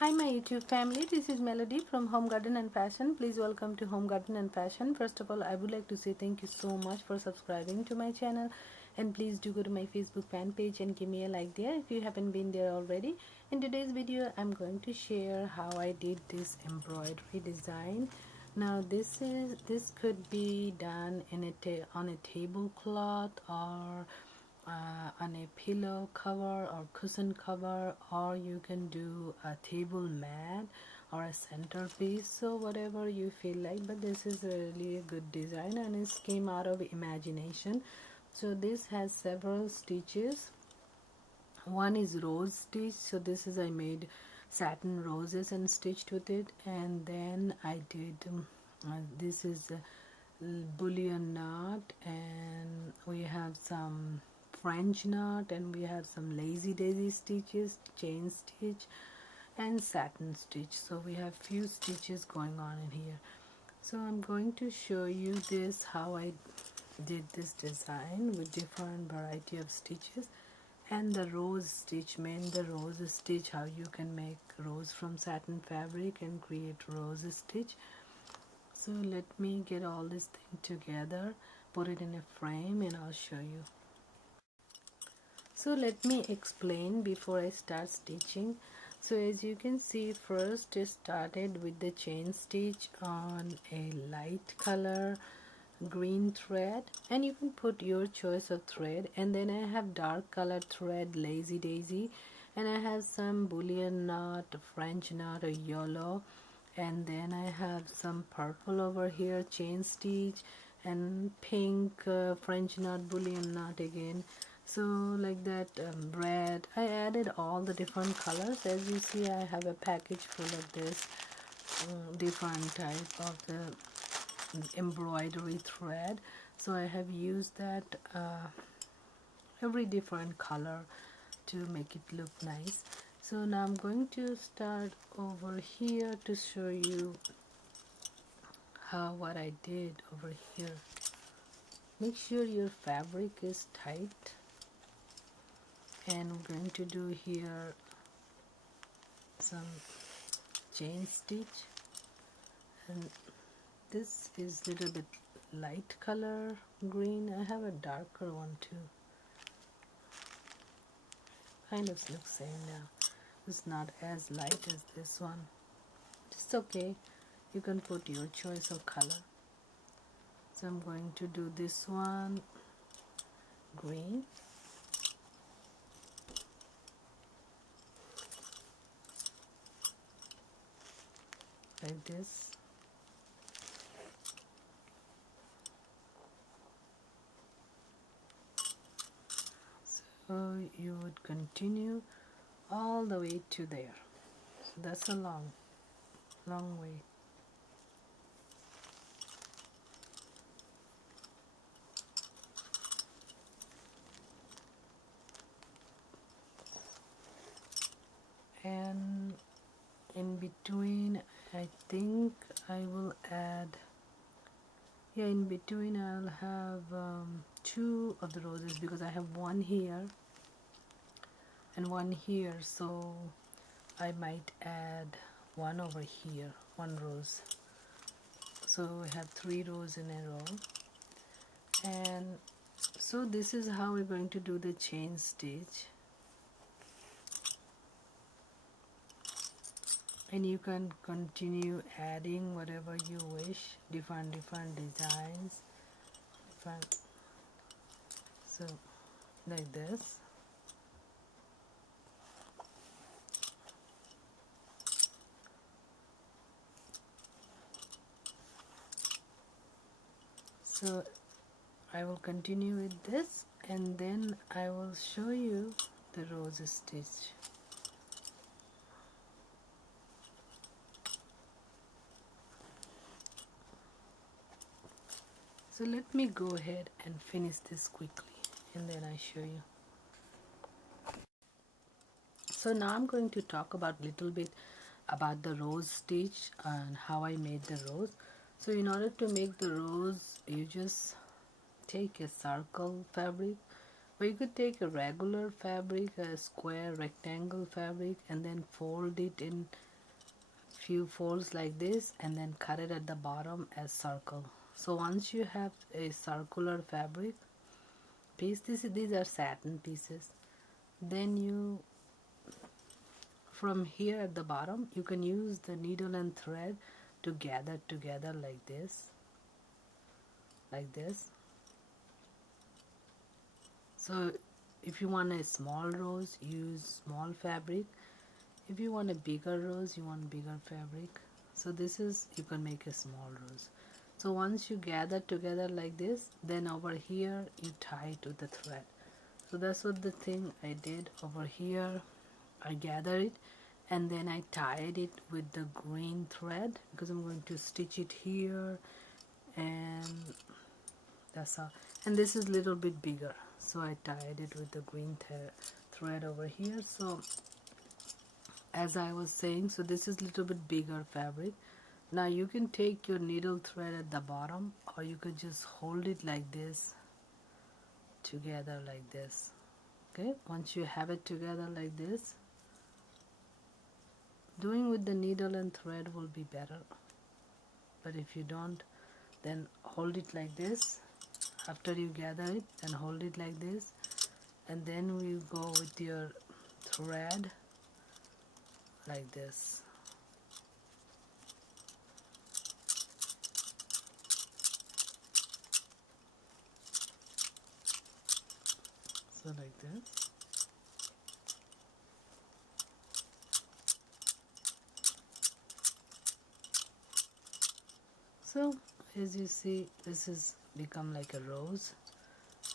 Hi my YouTube family, this is Melody from Home Garden and Fashion. Please welcome to Home Garden and Fashion. First of all, I would like to say thank you so much for subscribing to my channel, and please do go to my Facebook fan page and give me a like there if you haven't been there already. In today's video, I'm going to share how I did this embroidery design. Now this could be done in on a tablecloth or on a pillow cover or cushion cover, or you can do a table mat or a centerpiece, so whatever you feel like. But this is really a good design and it came out of imagination. So this has several stitches. One is rose stitch, so this is I made satin roses and stitched with it, and then I did this is a bullion knot, and we have some French knot, and we have some lazy daisy stitches, chain stitch and satin stitch. So we have few stitches going on in here. So I'm going to show you this how I did this design with different variety of stitches. And the rose stitch, the rose stitch, how you can make rose from satin fabric and create rose stitch. So let me get all this thing together, put it in a frame, and I'll show you. So let me explain before I start stitching. So as you can see, first I started with the chain stitch on a light color green thread, and you can put your choice of thread. And then I have dark colored thread, lazy daisy, and I have some bullion knot, French knot or yellow, and then I have some purple over here, chain stitch, and pink French knot, bullion knot again. So like that, red. I added all the different colors. As you see, I have a package full of this different type of the embroidery thread. So I have used that every different color to make it look nice. So now I'm going to start over here to show you what I did over here. Make sure your fabric is tight, and we're going to do here some chain stitch, and this is a little bit light color green. I have a darker one too, kind of looks same now. It's not as light as this one. It's okay, you can put your choice of color. So I'm going to do this one green, like this. So you would continue all the way to there. So that's a long way. And in between, I think I will add, yeah, in between I'll have two of the roses, because I have one here and one here, so I might add one over here, one rose. So we have 3 rows in a row. And so this is how we're going to do the chain stitch. And you can continue adding whatever you wish, different designs, so like this. So I will continue with this, and then I will show you the rose stitch. So let me go ahead and finish this quickly, and then I show you. So now I'm going to talk about little bit about the rose stitch and how I made the rose. So in order to make the rose, you just take a circle fabric, or you could take a regular fabric, a square rectangle fabric, and then fold it in few folds like this and then cut it at the bottom as circle. So once you have a circular fabric piece, these are satin pieces, then you, from here at the bottom, you can use the needle and thread to gather together like this, so if you want a small rose, use small fabric. If you want a bigger rose, you want bigger fabric. So this is, you can make a small rose. So once you gather together like this, then over here you tie to the thread. So that's what the thing I did over here. I gathered it and then I tied it with the green thread because I'm going to stitch it here, and that's how. And this is a little bit bigger, so I tied it with the green thread over here. So as I was saying, so this is a little bit bigger fabric. Now you can take your needle thread at the bottom, or you could just hold it like this together like this. Okay, once you have it together like this, doing with the needle and thread will be better, but if you don't, then hold it like this. After you gather it, then hold it like this, and then we go with your thread like this. So like this. So as you see, this is become like a rose,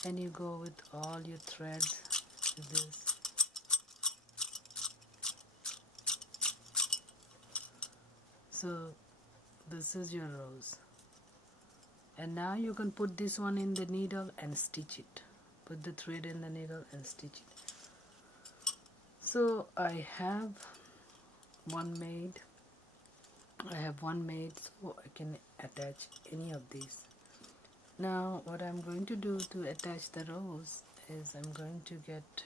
and you go with all your threads with this. So this is your rose, and now you can put this one in the needle and stitch it. Put the thread in the needle and stitch it. So I have one made. So I can attach any of these. Now what I'm going to do to attach the rose is I'm going to get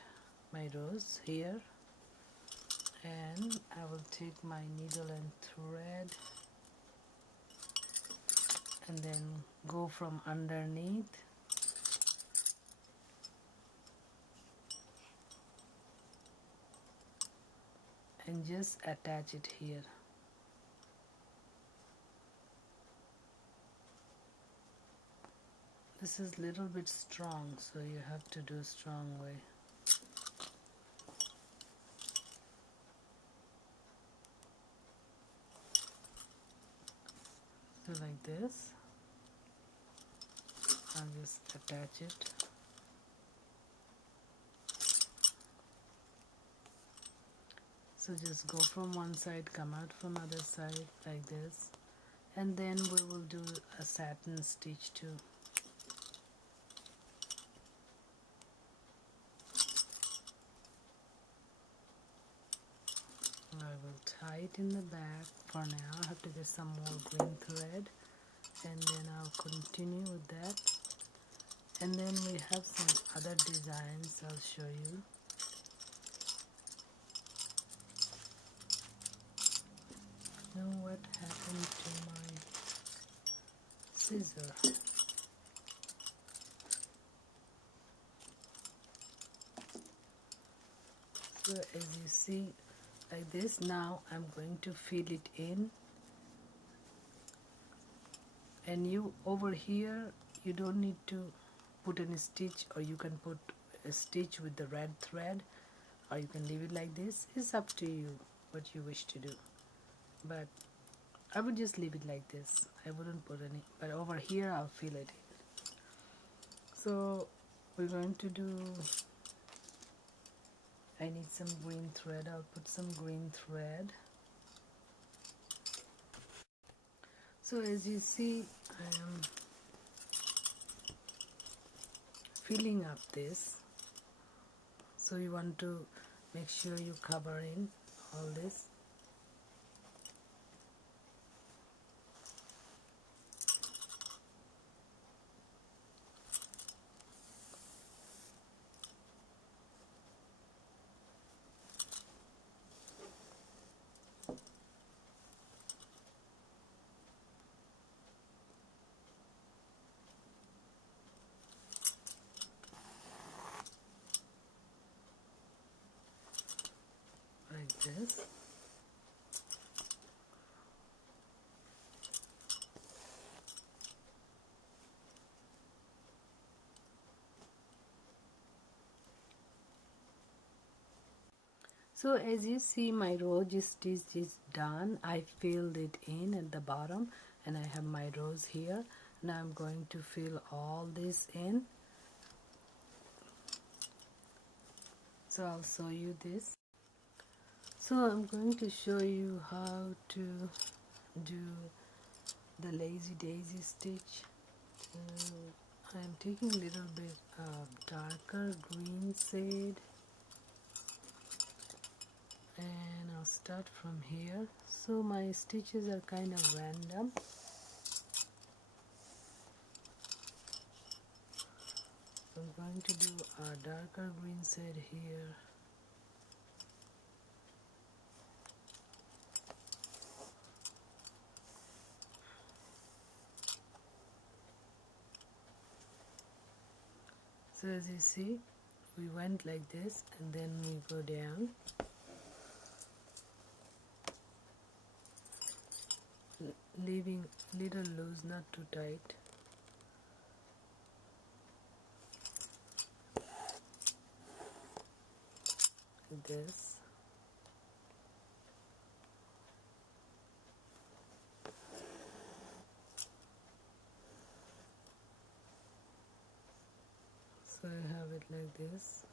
my rose here, and I will take my needle and thread and then go from underneath and just attach it here. This is little bit strong, so you have to do strong way. So like this, I'll just attach it. So just go from one side, come out from other side like this, and then we will do a satin stitch too. I will tie it in the back for now. I have to get some more green thread, and then I'll continue with that. And then we have some other designs I'll show you. You know what happened to my scissor? So as you see, like this, now I'm going to fill it in, and you over here you don't need to put any stitch, or you can put a stitch with the red thread, or you can leave it like this. It's up to you what you wish to do, but I would just leave it like this. I wouldn't put any, but over here I'll fill it in. So we're going to do, I need some green thread. I'll put some green thread. So as you see, I am filling up this. So you want to make sure you cover in all this. this. So as you see, my rose stitch is done. I filled it in at the bottom and I have my rose here. Now I'm going to fill all this in. So I'll show you this. So I'm going to show you how to do the lazy daisy stitch. I'm taking a little bit of darker green shade and I'll start from here. So my stitches are kind of random. I'm going to do a darker green shade here. So as you see, we went like this and then we go down. Leaving little loose, not too tight. Like this. So I have it like this.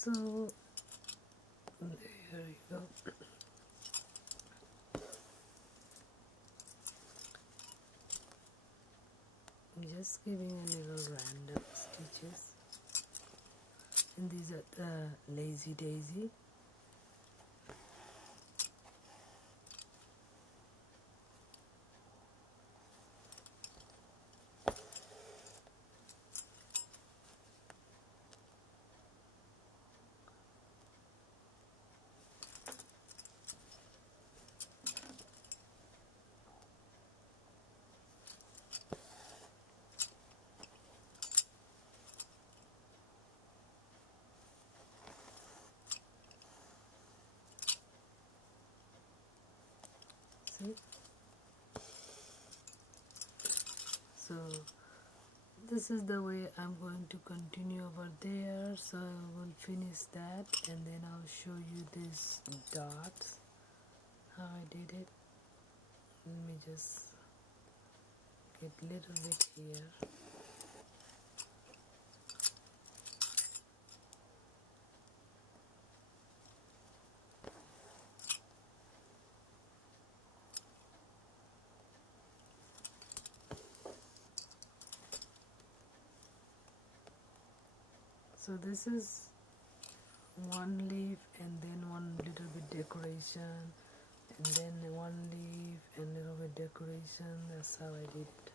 So there you go. I'm just giving a little random stitches, and these are the lazy daisy. See? So this is the way I'm going to continue over there. So I will finish that and then I'll show you these dots, how I did it. Let me just get a little bit here. So this is one leaf and then one little bit decoration and then one leaf and little bit decoration. That's how I did it.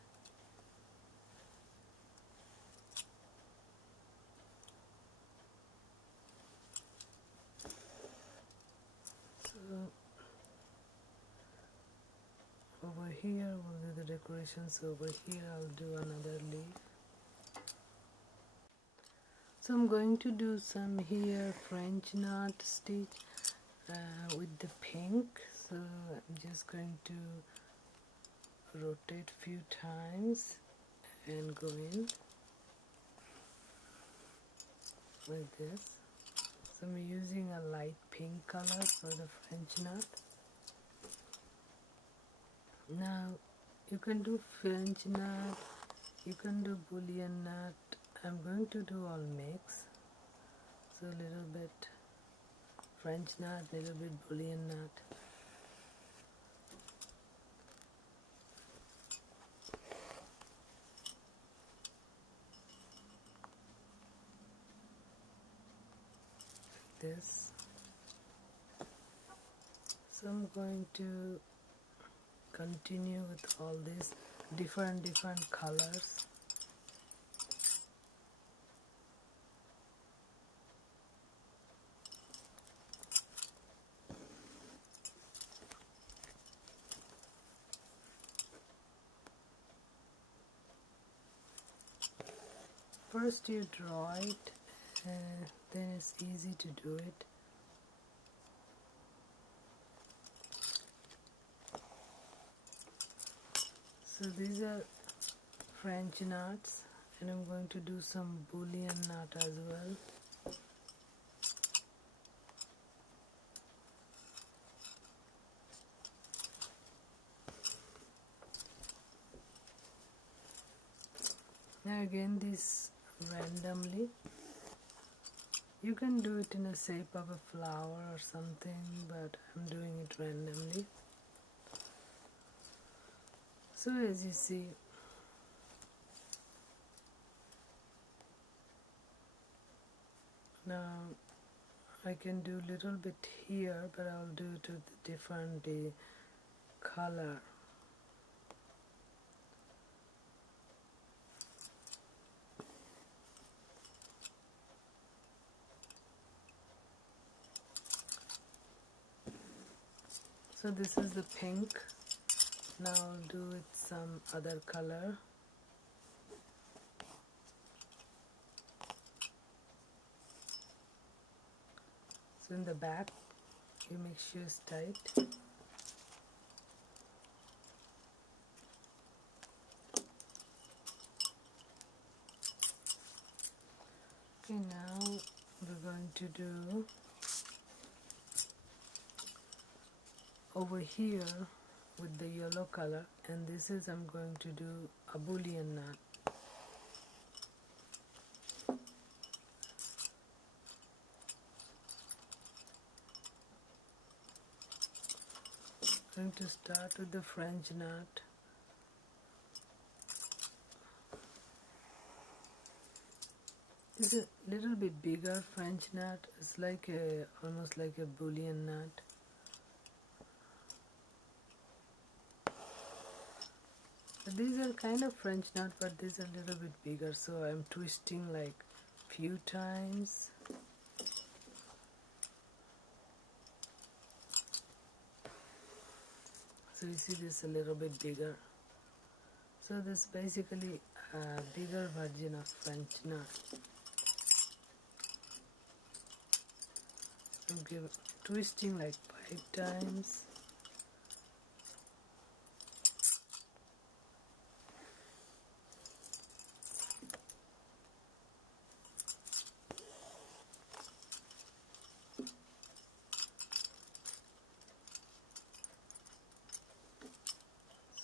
So over here we'll do the decorations. Over here I'll do another leaf. So I'm going to do some here French knot stitch with the pink. So I'm just going to rotate few times and go in like this. So I'm using a light pink color for the French knot. Now you can do French knot, you can do bullion knot. I'm going to do all mix. So a little bit French knot, little bit bullion knot. Like this. So I'm going to continue with all these different colors. First you draw it, and then it's easy to do it. So these are French knots, and I'm going to do some bullion knot as well. Now again, this randomly. You can do it in a shape of a flower or something, but I'm doing it randomly. So as you see, now I can do little bit here, but I'll do it with a different color. So this is the pink. Now I'll do it some other color. So in the back, you make sure it's tight. Okay, now we're going to do over here with the yellow color, and this is I'm going to do a bullion knot. I'm going to start with the French knot. This is a little bit bigger French knot. It's like almost like a bullion knot. These are kind of French knot, but these are a little bit bigger, so I'm twisting like few times. So you see this a little bit bigger. So this is basically a bigger version of French knot. I'm twisting like 5 times.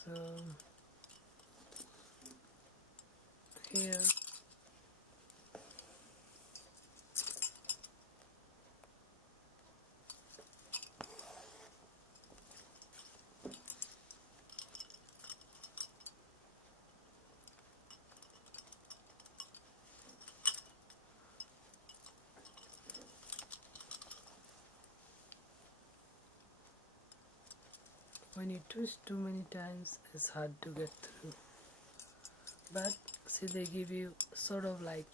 So here when you twist too many times, it's hard to get through. But see, they give you sort of like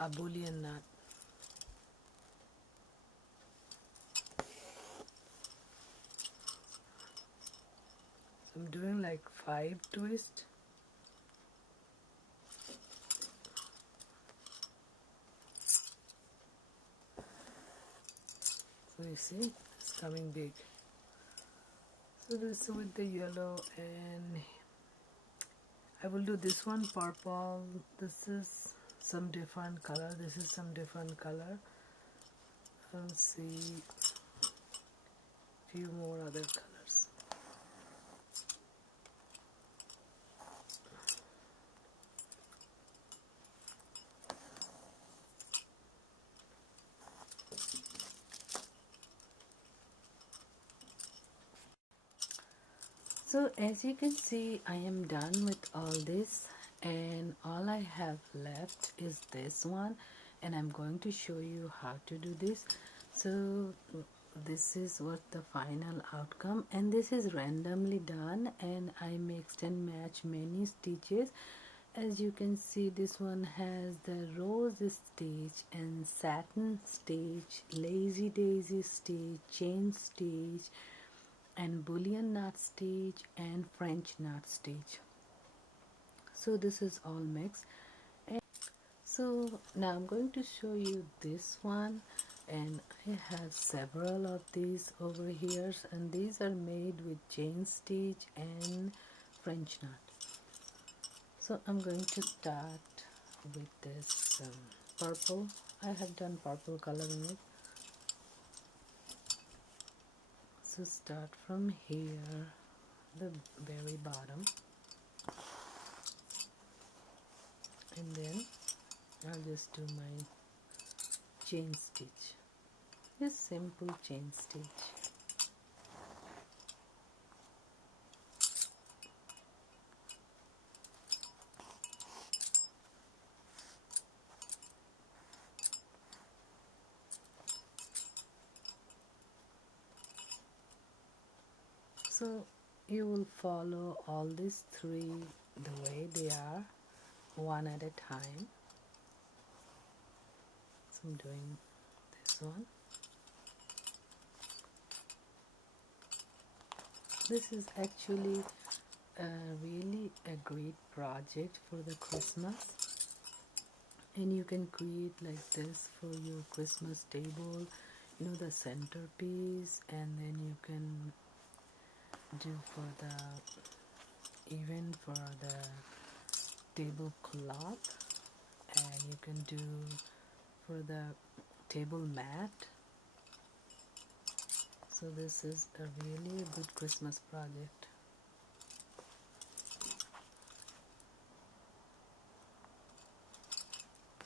a bullion knot. So I'm doing like 5 twists. So you see, it's coming big. So this with the yellow, and I will do this one purple. This is some different color. This is some different color. I'll see few more other colors. So as you can see, I am done with all this, and all I have left is this one, and I'm going to show you how to do this. So this is what the final outcome, and this is randomly done, and I mixed and matched many stitches. As you can see, this one has the rose stitch and satin stitch, lazy daisy stitch, chain stitch, and bullion knot stitch, and French knot stitch. So this is all mixed. And so now I'm going to show you this one, and I have several of these over here, and these are made with chain stitch and French knot. So I'm going to start with this purple. I have done purple color in it. So start from here, the very bottom, and then I'll just do my chain stitch, just simple chain stitch. So you will follow all these three the way they are, one at a time. So I'm doing this one. This is actually really a great project for the Christmas, and you can create like this for your Christmas table, you know, the centerpiece, and then you can do for the, even for the tablecloth, and you can do for the table mat. So this is a really good Christmas project.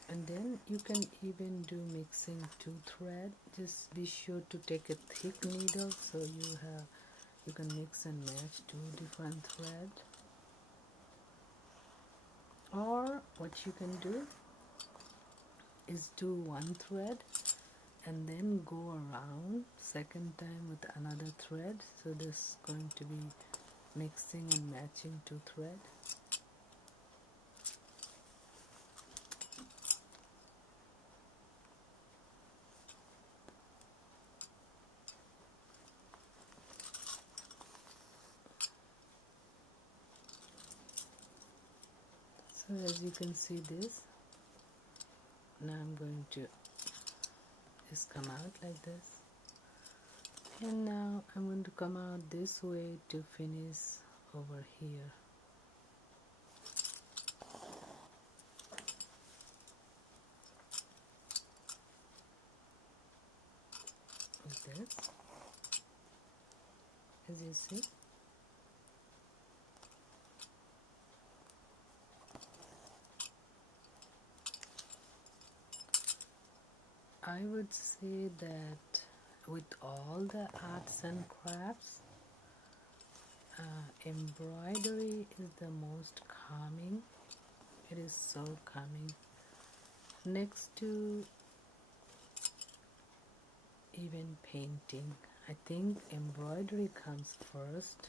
And then you can even do mixing two thread. Just be sure to take a thick needle so you can mix and match two different threads. Or what you can do is do one thread and then go around second time with another thread. So this is going to be mixing and matching two thread. So as you can see this, now I'm going to just come out like this, and now I'm going to come out this way to finish over here. Like this, as you see. I would say that with all the arts and crafts, embroidery is the most calming. It is so calming. Next to even painting, I think embroidery comes first.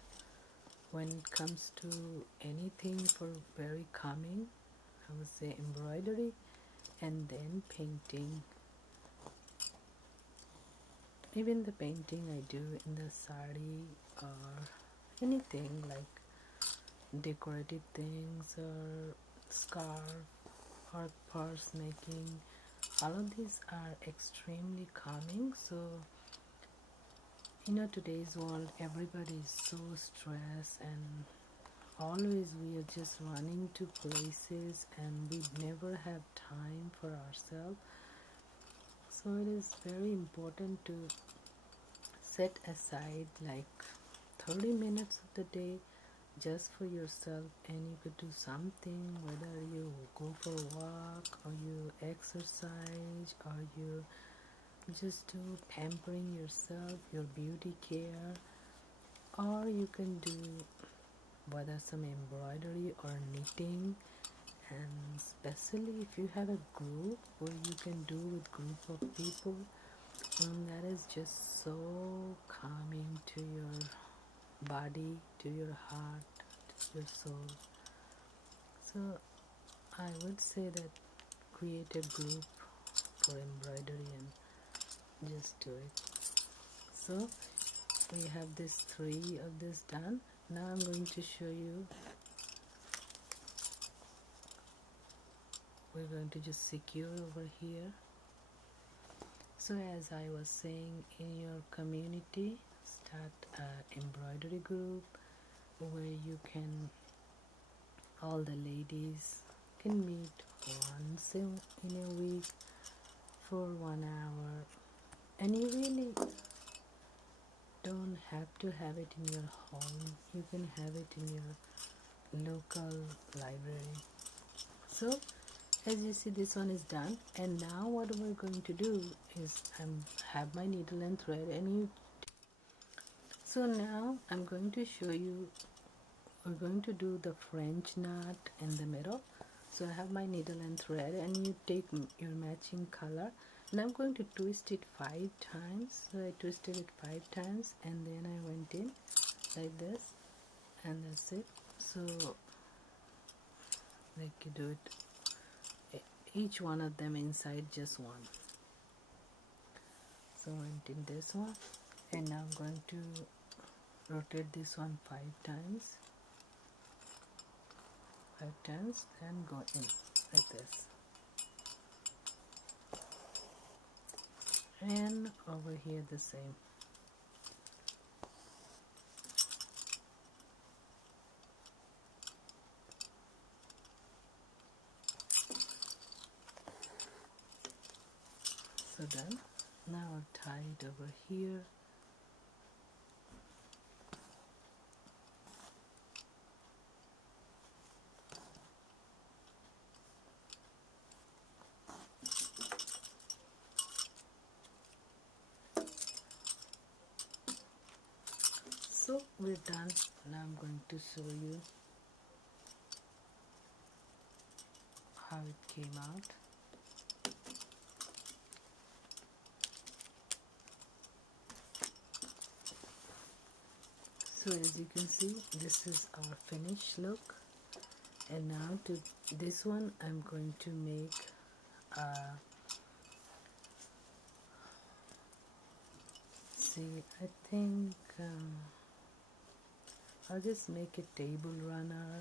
When it comes to anything for very calming, I would say embroidery, and then painting. Even the painting I do in the saree or anything like decorative things or scarf or purse making, all of these are extremely calming. So you know, today's world, everybody is so stressed, and always we are just running to places and we never have time for ourselves. So it is very important to set aside like 30 minutes of the day just for yourself, and you could do something, whether you go for a walk or you exercise or you just do pampering yourself, your beauty care, or you can do whether some embroidery or knitting. And especially if you have a group where you can do with group of people, and that is just so calming to your body, to your heart, to your soul. So I would say that create a group for embroidery and just do it. So we have this 3 of this done. Now I'm going to show you. We're going to just secure over here. So as I was saying, in your community, start an embroidery group where you can, all the ladies can meet once in a week for 1 hour, and you really don't have to have it in your home. You can have it in your local library. So as you see, this one is done, and now what we're going to do is have my needle and thread, and you. So now I'm going to show you. We're going to do the French knot in the middle. So I have my needle and thread, and you take your matching color, and I'm going to twist it 5 times. So I twisted it 5 times, and then I went in like this, and that's it. So like you do it, each one of them inside just one. So I went in this one, and now I'm going to rotate this one 5 times, and go in like this. And over here the same. So done. Now I've tied over here. So we're done. Now I'm going to show you how it came out. So as you can see, this is our finished look, and now to this one I'm going to make see, I think I'll just make a table runner